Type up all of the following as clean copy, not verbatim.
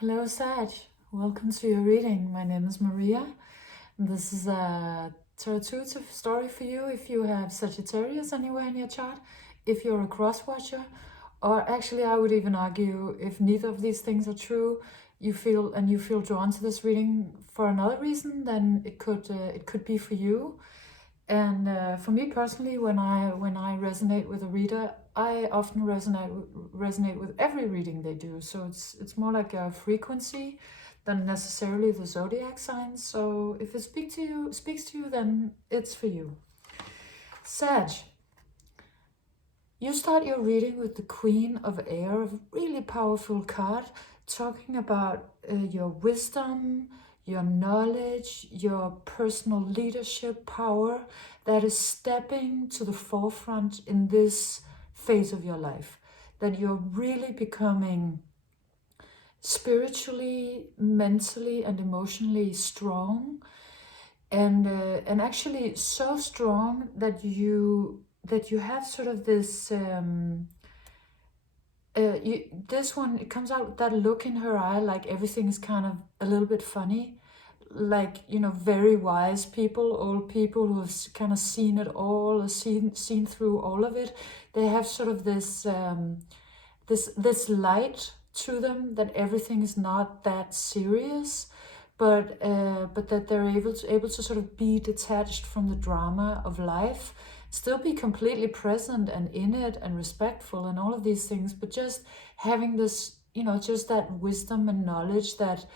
Hello Sag, welcome to your reading. My name is Maria. This is a intuitive story for you if you have Sagittarius anywhere in your chart, if you're a cross-watcher, or actually I would even argue if neither of these things are true, you feel drawn to this reading for another reason, then it could be for you. And for me personally, when I resonate with a reader, I often resonate with every reading they do. So it's more like a frequency than necessarily the zodiac signs. So if it speaks to you, then it's for you. Sag, you start your reading with the Queen of Air, a really powerful card, talking about your wisdom, your knowledge, your personal leadership power that is stepping to the forefront in this phase of your life. That you're really becoming spiritually, mentally, and emotionally strong, and actually so strong that you have sort of this. This one, it comes out with that look in her eye, like everything is kind of a little bit funny, like, you know, very wise people, old people who have kind of seen it all, or seen through all of it. They have sort of this this light to them, that everything is not that serious, but that they're able to sort of be detached from the drama of life, still be completely present and in it and respectful and all of these things, but just having this, you know, just that wisdom and knowledge that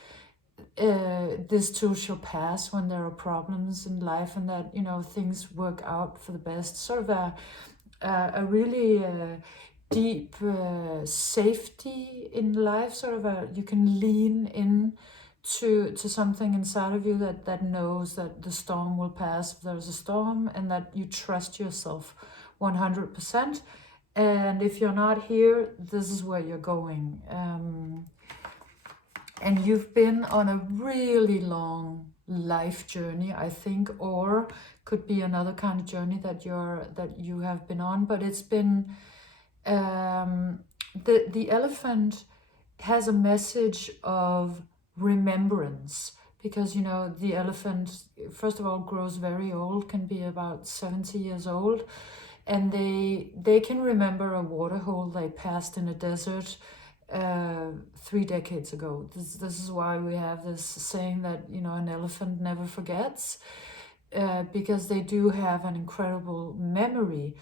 this too shall pass when there are problems in life, and that, you know, things work out for the best. Sort of a really deep safety in life, sort of you can lean in to something inside of you that knows that the storm will pass if there's a storm, and that you trust yourself 100%. And if you're not here, this is where you're going. And you've been on a really long life journey, I think, or could be another kind of journey that you have been on. But it's been the elephant has a message of remembrance, because, you know, the elephant, first of all, grows very old, can be about 70 years old, and they can remember a water hole they passed in a desert 3 decades ago. This is why we have this saying that, you know, an elephant never forgets, because they do have an incredible memory.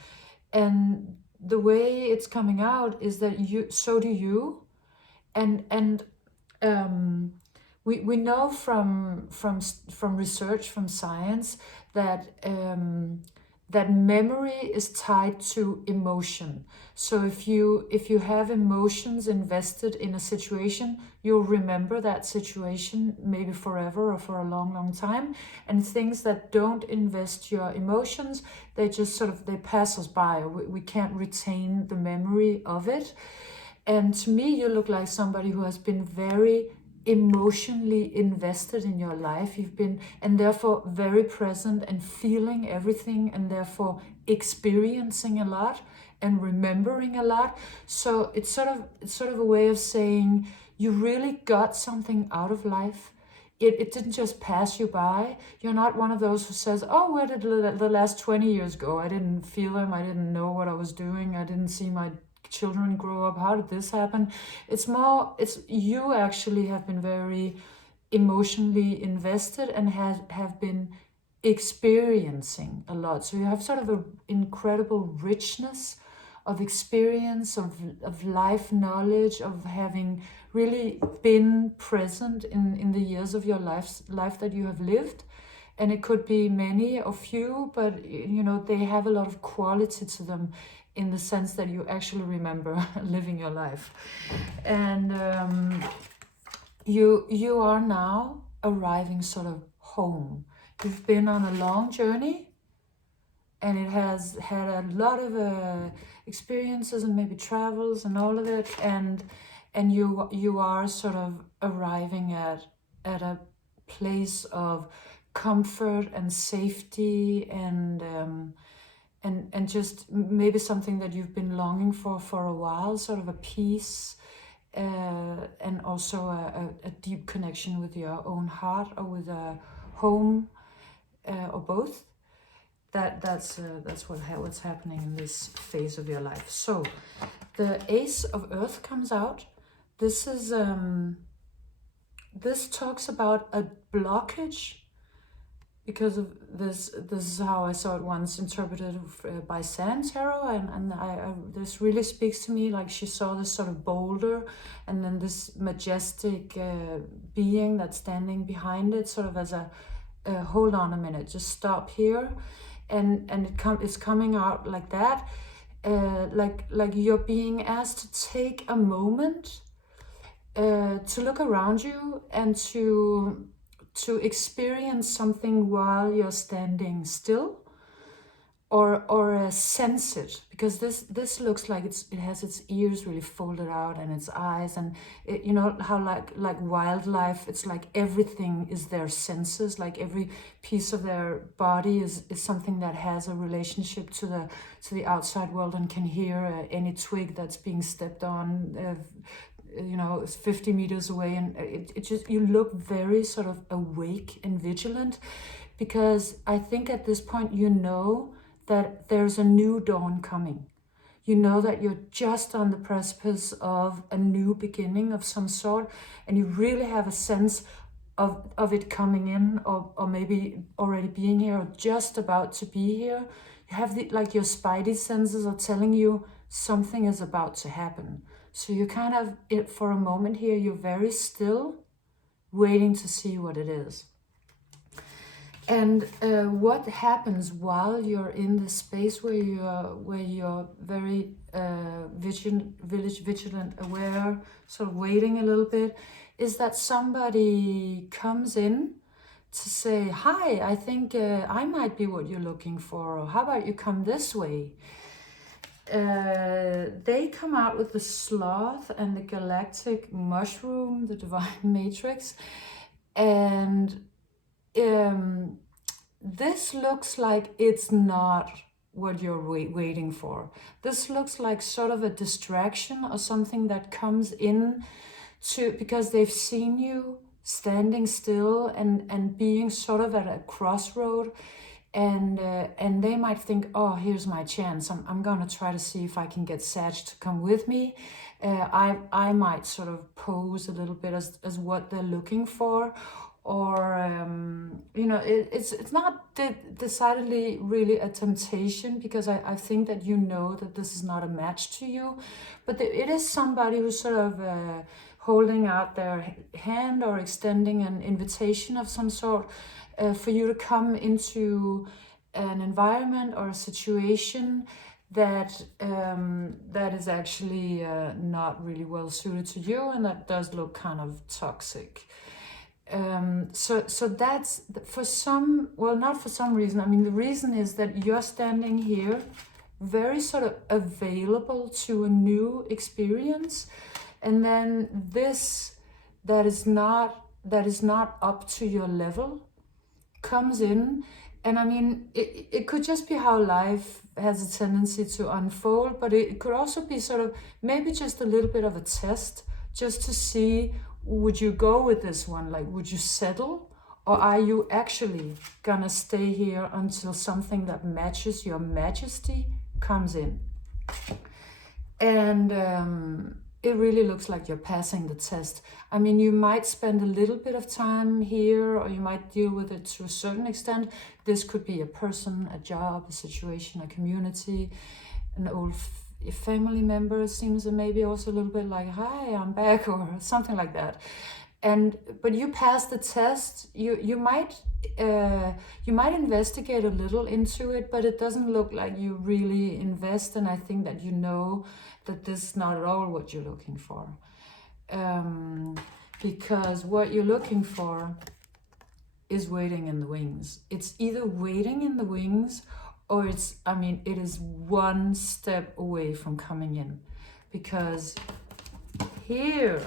And the way it's coming out is that so do you. And we know from research, from science, that that memory is tied to emotion. So if you have emotions invested in a situation, you'll remember that situation maybe forever or for a long time. And things that don't invest your emotions, they just sort of, they pass us by. We can't retain the memory of it. And to me, you look like somebody who has been very emotionally invested in your life. You've been, and therefore very present and feeling everything, and therefore experiencing a lot and remembering a lot. So it's sort of a way of saying you really got something out of life. It didn't just pass you by. You're not one of those who says, oh, where did the last 20 years go? I didn't feel them. I didn't know what I was doing. I didn't see my children grow up. How did this happen? It's you actually have been very emotionally invested and have been experiencing a lot. So you have sort of an incredible richness of experience, of life knowledge, of having really been present in the years of your life that you have lived. And it could be many or few, but, you know, they have a lot of quality to them, in the sense that you actually remember living your life. And you are now arriving sort of home. You've been on a long journey, and it has had a lot of experiences and maybe travels and all of it, and you are sort of arriving at a place of comfort and safety, and just maybe something that you've been longing for a while, sort of a peace and also a deep connection with your own heart or with a home, or both. That's what's happening in this phase of your life. So the Ace of Earth comes out. This is this talks about a blockage, because of this is how I saw it once interpreted by Sand Tarot, and this really speaks to me. Like, she saw this sort of boulder and then this majestic being that's standing behind it, sort of as a hold on a minute, just stop here, and it's coming out like that, like you're being asked to take a moment to look around you and to experience something while you're standing still, or sense it, because this looks like it has its ears really folded out and its eyes, and it, you know how like wildlife, it's like everything is their senses, like every piece of their body is something that has a relationship to the outside world and can hear any twig that's being stepped on, you know, it's 50 meters away, and it just, you look very sort of awake and vigilant, because I think at this point you know that there's a new dawn coming. You know that you're just on the precipice of a new beginning of some sort, and you really have a sense of it coming in, or maybe already being here, or just about to be here. You have like your spidey senses are telling you something is about to happen. So you kind of, for a moment here, you're very still, waiting to see what it is. And what happens while you're in the space where you're very vigilant, aware, sort of waiting a little bit, is that somebody comes in to say, hi, I think I might be what you're looking for, or how about you come this way? They come out with the sloth and the galactic mushroom, the divine matrix, and this looks like it's not what you're waiting for. This looks like sort of a distraction or something that comes in because they've seen you standing still and being sort of at a crossroad. And they might think, oh, here's my chance. I'm gonna try to see if I can get Sag to come with me. I might sort of pose a little bit as what they're looking for, or you know, it's not decidedly really a temptation, because I think that you know that this is not a match to you, but it is somebody who's sort of holding out their hand or extending an invitation of some sort. For you to come into an environment or a situation that is actually not really well suited to you, and that does look kind of toxic. So that's for some, well, not for some reason. I mean, the reason is that you're standing here very sort of available to a new experience, and then this that is not up to your level comes in. And I mean, it could just be how life has a tendency to unfold, but it could also be sort of maybe just a little bit of a test, just to see, would you go with this one? Like, would you settle? Or are you actually gonna stay here until something that matches your majesty comes in? And it really looks like you're passing the test. I mean, you might spend a little bit of time here, or you might deal with it to a certain extent. This could be a person, a job, a situation, a community, an old family member seems maybe also a little bit like, hi, I'm back, or something like that. But you pass the test. You might investigate a little into it, but it doesn't look like you really invest. And I think that you know that this is not at all what you're looking for, because what you're looking for is waiting in the wings. It's either waiting in the wings, or it is one step away from coming in, because here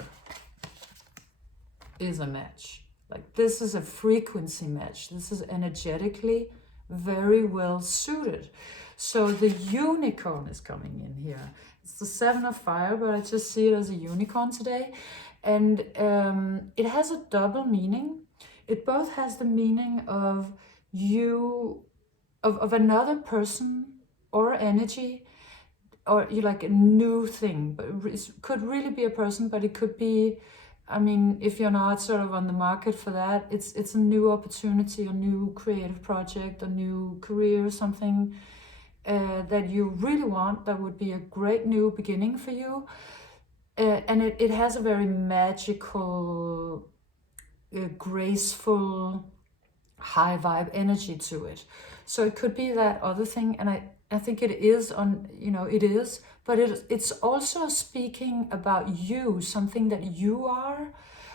is a match. Like, this is a frequency match. This is energetically very well suited. So the unicorn is coming in here. It's the 7 of fire, but I just see it as a unicorn today. And it has a double meaning. It both has the meaning of you, of another person or energy, or you like a new thing, but it could really be a person, but it could be, I mean, if you're not sort of on the market for that, it's a new opportunity, a new creative project, a new career, something that you really want, that would be a great new beginning for you. And it has a very magical, graceful, high vibe energy to it. So it could be that other thing, and I think it is on, you know, it is, but it's also speaking about you, something that you are,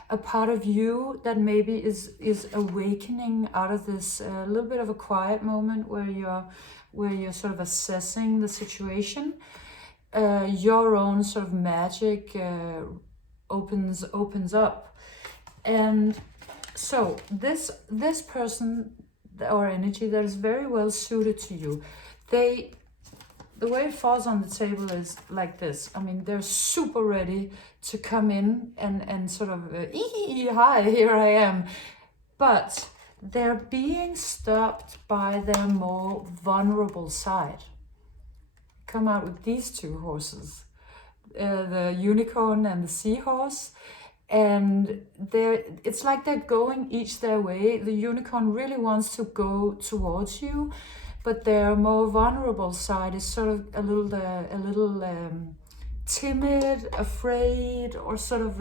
a part of you that maybe is awakening out of this little bit of a quiet moment where you're sort of assessing the situation. Your own sort of magic opens up. And so this person or energy that is very well suited to you, the way it falls on the table is like this. I mean, they're super ready to come in and sort of, hi, here I am. But they're being stopped by their more vulnerable side. Come out with these two horses, the unicorn and the seahorse. And it's like they're going each their way. The unicorn really wants to go towards you, but their more vulnerable side is sort of a little timid, afraid, or sort of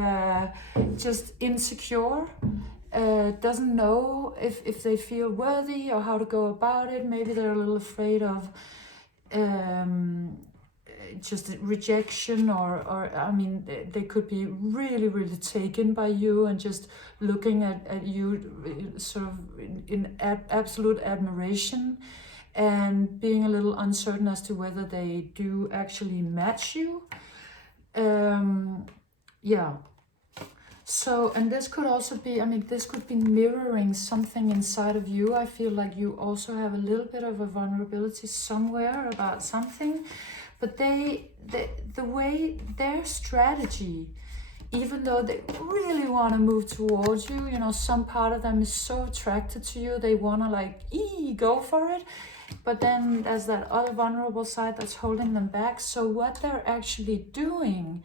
just insecure. Doesn't know if they feel worthy or how to go about it. Maybe they're a little afraid of just rejection, or I mean, they could be really, really taken by you and just looking at you sort of in absolute admiration, and being a little uncertain as to whether they do actually match you. Yeah. So, and this could also be, I mean, this could be mirroring something inside of you. I feel like you also have a little bit of a vulnerability somewhere about something, but the way, their strategy, even though they really want to move towards you, you know, some part of them is so attracted to you, they want to like, go for it. But then there's that other vulnerable side that's holding them back. So what they're actually doing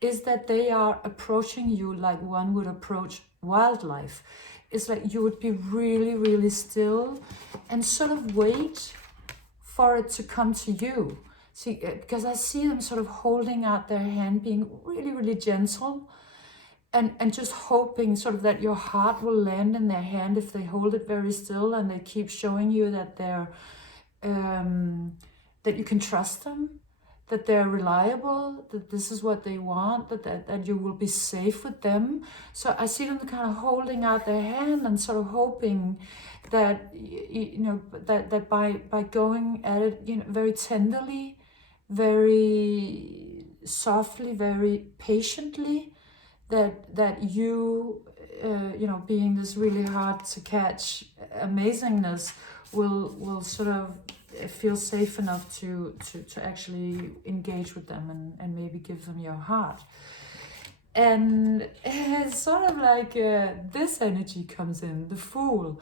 is that they are approaching you like one would approach wildlife. It's like you would be really, really still and sort of wait for it to come to you. See, because I see them sort of holding out their hand, being really, really gentle, and just hoping sort of that your heart will land in their hand if they hold it very still, and they keep showing you that they're that you can trust them, that they're reliable, that this is what they want, that you will be safe with them. So I see them kind of holding out their hand and sort of hoping that, you know, that by going at it, you know, very tenderly, very softly, very patiently, that you, you know, being this really hard to catch amazingness, will sort of feel safe enough to actually engage with them and maybe give them your heart. And it's sort of like this energy comes in, the Fool,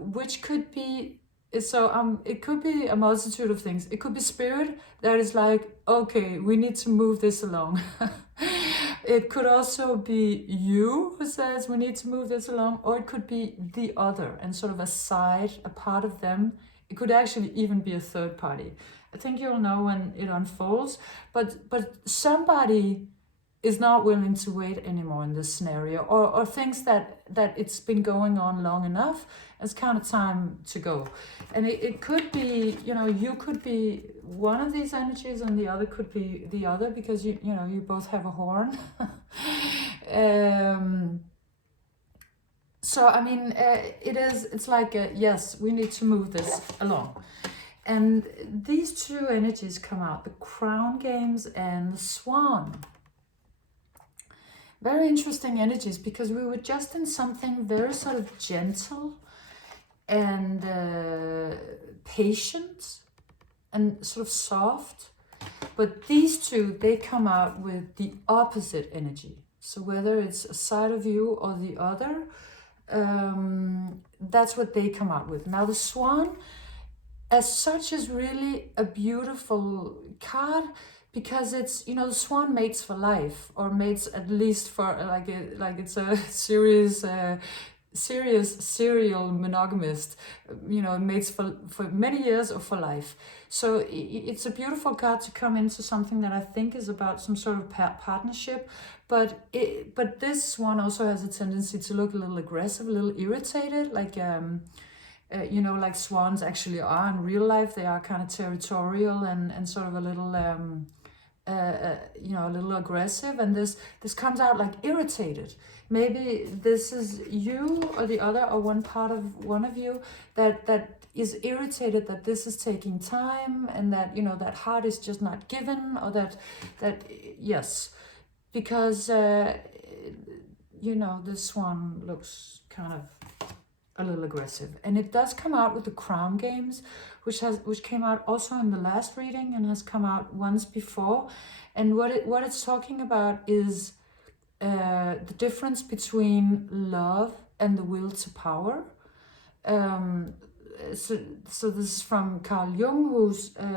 which could be, so it could be a multitude of things. It could be spirit that is like, okay, we need to move this along. It could also be you who says we need to move this along, or it could be the other and sort of a side, a part of them. It could actually even be a third party. I think you'll know when it unfolds, but somebody is not willing to wait anymore in this scenario, or thinks that it's been going on long enough. It's kind of time to go. And it could be, you know, you could be one of these energies and the other could be the other, because you know, you both have a horn. So, I mean, it's like, yes, we need to move this along. And these two energies come out, the Crown Games and the Swan. Very interesting energies, because we were just in something very sort of gentle and patient and sort of soft. But these two, they come out with the opposite energy. So whether it's a side of you or the other, that's what they come out with. Now the Swan, as such, is really a beautiful card, because it's, you know, the Swan mates for life, or mates at least for like it's a serious serial monogamist, you know, mates for many years or for life. So it's a beautiful card to come into something that I think is about some sort of partnership, but this Swan also has a tendency to look a little aggressive, a little irritated, like you know, like swans actually are in real life. They are kind of territorial and sort of a little you know, a little aggressive, and this comes out like irritated. Maybe this is you or the other, or one part of one of you that is irritated that this is taking time, and that, you know, that heart is just not given, or that yes, because you know, this one looks kind of a little aggressive. And it does come out with the Crown Games, which came out also in the last reading and has come out once before. And what it's talking about is the difference between love and the will to power. So this is from Carl Jung,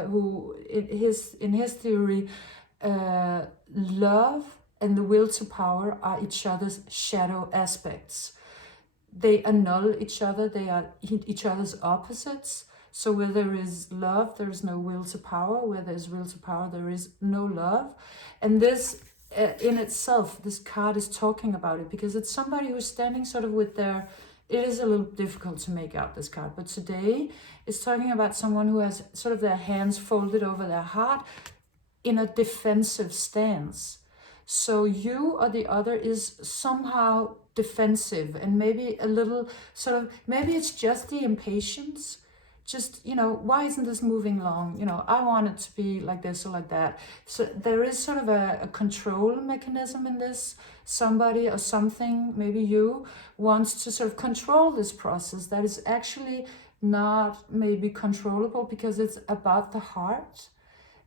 who in his theory, love and the will to power are each other's shadow aspects. They annul each other, they are each other's opposites. So where there is love, there is no will to power. Where there is will to power, there is no love. And this in itself, this card is talking about it, because it's somebody who's standing sort of with their, it is a little difficult to make out this card, but today it's talking about someone who has sort of their hands folded over their heart in a defensive stance. So you or the other is somehow defensive, and maybe a little sort of, maybe it's just the impatience. Just, you know, why isn't this moving along? You know, I want it to be like this or like that. So there is sort of a control mechanism in this. Somebody or something, maybe you, wants to sort of control this process that is actually not maybe controllable, because it's about the heart.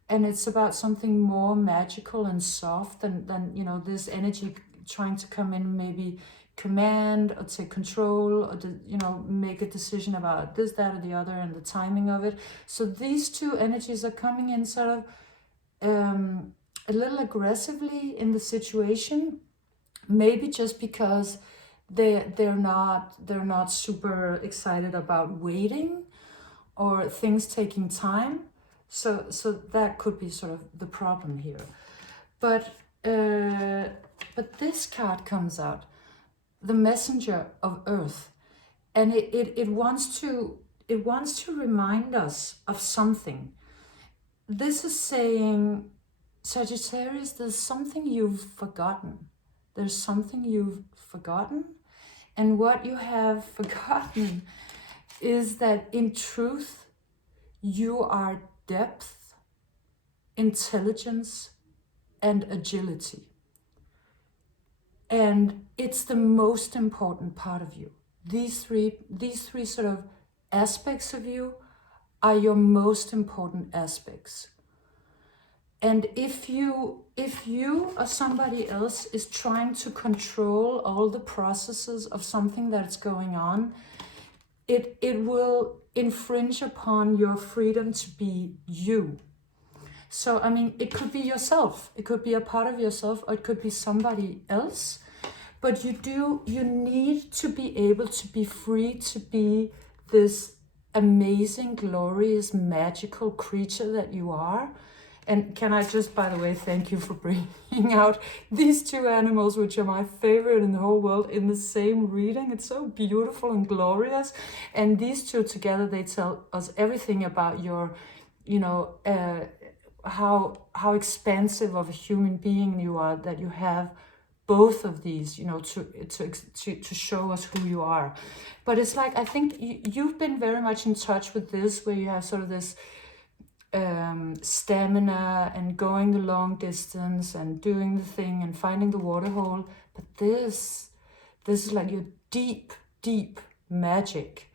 And it's about something more magical and soft than you know, this energy trying to come in, maybe command or take control, or you know, make a decision about this, that, or the other, and the timing of it. So these two energies are coming in sort of a little aggressively in the situation, maybe just because they're not super excited about waiting or things taking time. So that could be sort of the problem here. But this card comes out, the Messenger of Earth, and it wants to remind us of something. This is saying, Sagittarius, there's something you've forgotten. There's something you've forgotten, and what you have forgotten is that in truth you are depth, intelligence, and agility. And it's the most important part of you. These three sort of aspects of you are your most important aspects. And if you or somebody else is trying to control all the processes of something that's going on, it will infringe upon your freedom to be you. So, I mean, it could be yourself, it could be a part of yourself, or it could be somebody else. But you need to be able to be free to be this amazing, glorious, magical creature that you are. And can I just, by the way, thank you for bringing out these two animals, which are my favorite in the whole world, in the same reading. It's so beautiful and glorious. And these two together, they tell us everything about your, you know, how expansive of a human being you are, that you have both of these, you know, to show us who you are. But it's like, I think you've been very much in touch with this, where you have sort of this stamina and going the long distance and doing the thing and finding the water hole. But this is like your deep magic.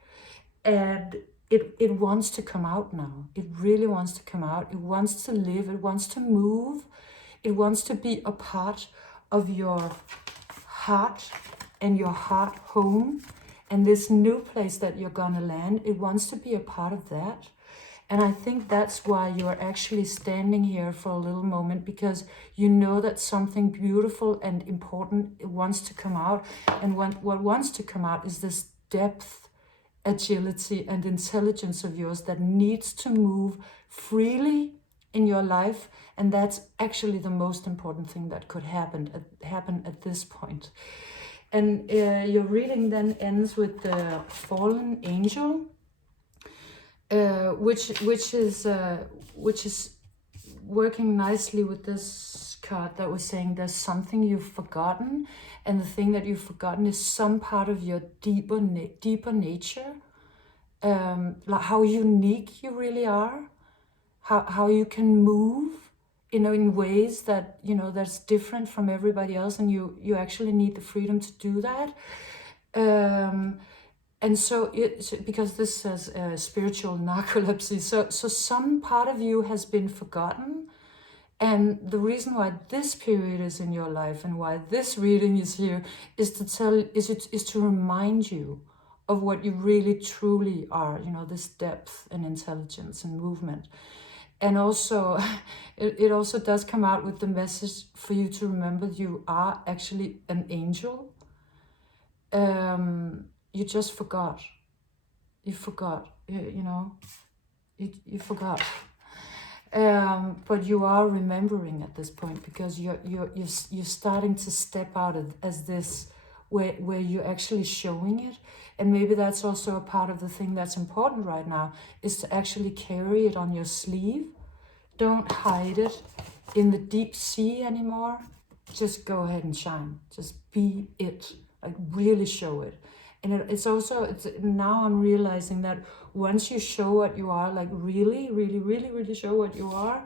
And it wants to come out now. It really wants to come out. It wants to live. It wants to move. It wants to be a part of your heart and your heart home. And this new place that you're gonna land, it wants to be a part of that. And I think that's why you're actually standing here for a little moment, because you know that something beautiful and important wants to come out. And what wants to come out is this depth, agility and intelligence of yours that needs to move freely in your life. And that's actually the most important thing that could happen at this point. And your reading then ends with the fallen angel, which is working nicely with this card that was saying there's something you've forgotten, and the thing that you've forgotten is some part of your deeper nature, like how unique you really are, how you can move, in ways that, that's different from everybody else, and you actually need the freedom to do that. And so because this says spiritual narcolepsy, so some part of you has been forgotten. And the reason why this period is in your life and why this reading is here is to remind you of what you really truly are, this depth and intelligence and movement. And also, it also does come out with the message for you to remember you are actually an angel. You just forgot. You forgot, you forgot. But you are remembering at this point, because you're starting to step out as this, where you're actually showing it. And maybe that's also a part of the thing that's important right now, is to actually carry it on your sleeve. Don't hide it in the deep sea anymore. Just go ahead and shine. Just be it. Like, really show it. And it's now I'm realizing that once you show what you are, like really, really, really, really show what you are,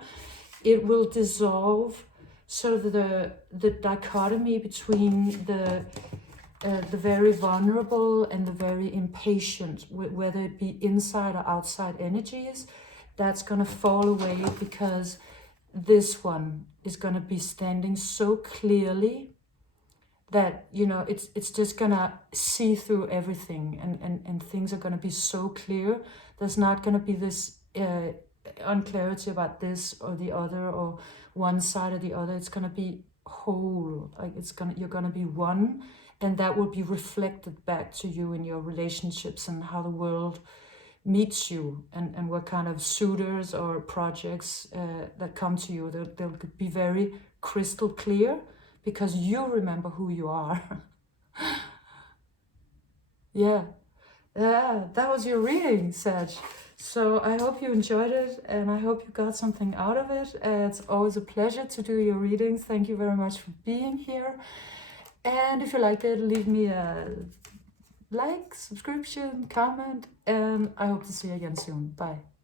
it will dissolve sort of the dichotomy between the very vulnerable and the very impatient, whether it be inside or outside energies. That's going to fall away, because this one is going to be standing so clearly that, it's just going to see through everything, and things are going to be so clear. There's not going to be this unclarity about this or the other, or one side or the other. It's going to be whole, like you're going to be one, and that will be reflected back to you in your relationships and how the world meets you, and what kind of suitors or projects that come to you. They'll be very crystal clear, because you remember who you are. Yeah, that was your reading, Sag. So I hope you enjoyed it, and I hope you got something out of it. It's always a pleasure to do your readings. Thank you very much for being here. And if you liked it, leave me a like, subscription, comment, and I hope to see you again soon. Bye.